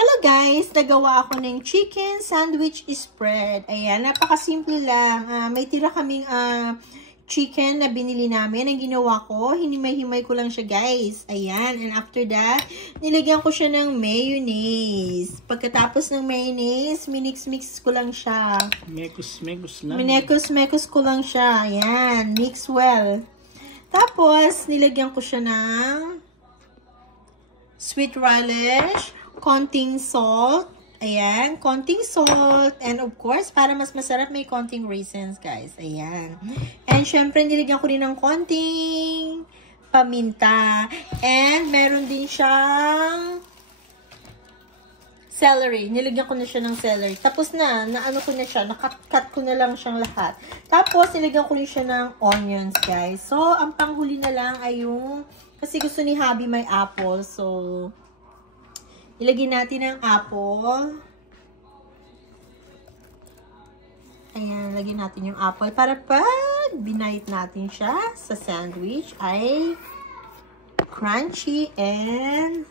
Hello guys! Nagawa ako ng chicken sandwich spread. Ayan, napakasimple lang. May tira kaming chicken na binili namin. Ang ginawa ko, hinimay-himay ko lang siya guys. Ayan, and after that, nilagyan ko siya ng mayonnaise. Pagkatapos ng mayonnaise, minix-mix ko lang siya. Mekus-mekus lang. Minekos-mekos ko lang siya. Ayan, mix well. Tapos, nilagyan ko siya ng sweet relish, konting salt. Ayan, konting salt. And of course, para mas masarap, may konting raisins, guys. Ayan. And syempre, nilagyan ko rin ng konting paminta. And meron din siyang celery. Nilagyan ko na siya ng celery. Tapos naano ko na siya. Nakat-cut ko na lang siyang lahat. Tapos, nilagyan ko rin siya ng onions, guys. So, ang panghuli na lang ay yung, kasi gusto ni Habi may apple. So, ilagay natin ang apple. Ayan, lagyan natin yung apple para pag binite natin siya sa sandwich ay crunchy and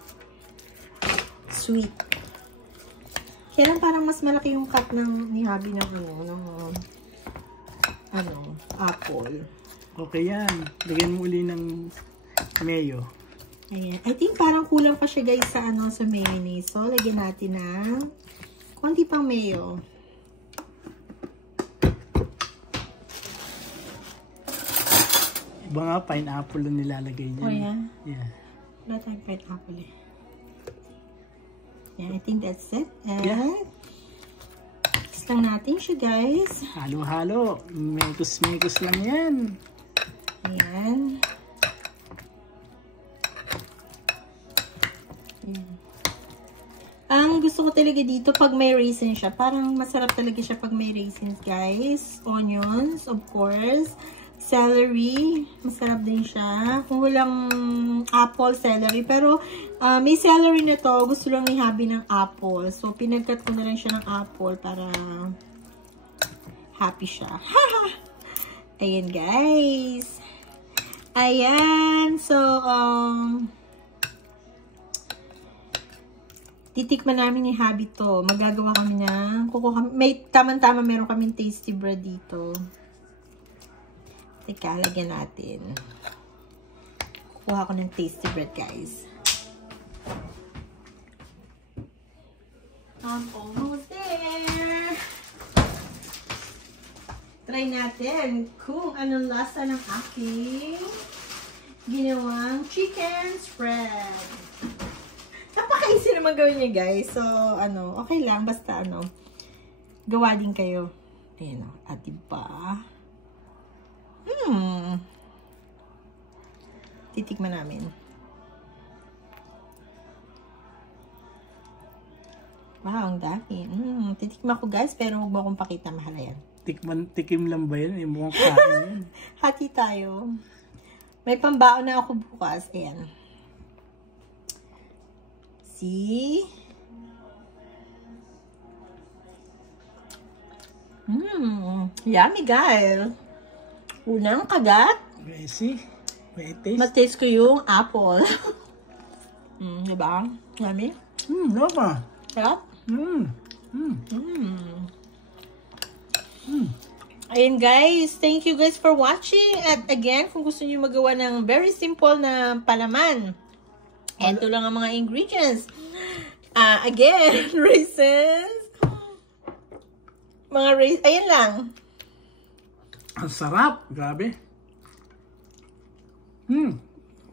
sweet. Kaya lang parang mas malaki yung cut ni Habi ng apple. Okay yan. Lagyan mo uli ng mayo. Ayan. I think parang kulang pa siya guys sa sa mayonnaise. So, lagyan natin ng konti pang mayo. Iba nga, pineapple na nilalagay niya. Oh, yeah? Yeah. Wala tayong pineapple eh. Yeah, I think that's it. And, yeah. Mix lang natin siya guys. Halo-halo. Mekus-mekus lang yan. Ayan. Ang gusto ko talaga dito, pag may raisins siya, parang masarap talaga siya pag may raisins, guys. Onions, of course. Celery, masarap din siya. Kung walang apple, celery. Pero, may celery na to, gusto lang ni Habi ng apple. So, pinagkat ko na lang siya ng apple para happy siya. Ayan, guys. Ayan. So, titikman namin ni Habi to. Magagawa kami ng may tamang-tama meron kaming tasty bread dito. Teka, lagyan natin. Kukuha ko ng tasty bread, guys. I'm almost there. Try natin kung anong lasa ng aking ginawang chicken spread. Napaka-easy naman gawin niya, guys. So, okay lang. Basta, gawa din kayo. Ayan, at diba? Titikman namin. Wow, ang dami. Titikman ko, guys, pero huwag mo akong pakita. Mahala yan. Tikim lang ba yan? Yung mukhang kain yan. Hati tayo. May pambaon na ako bukas. Ayan. See? Yummy, guys. Unang kagat. See? May taste. Mataste ko yung apple. Diba? Yummy? Lama. Sarap? Ayan, guys. Thank you, guys, for watching. At again, kung gusto niyo magawa ng very simple na palaman, ito lang ang mga ingredients. Again, raisins. Mga raisins. Ayan lang. Ang sarap. Grabe.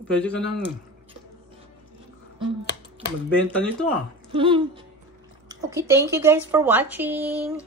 Pwede ka nang magbenta nito. Okay, thank you guys for watching.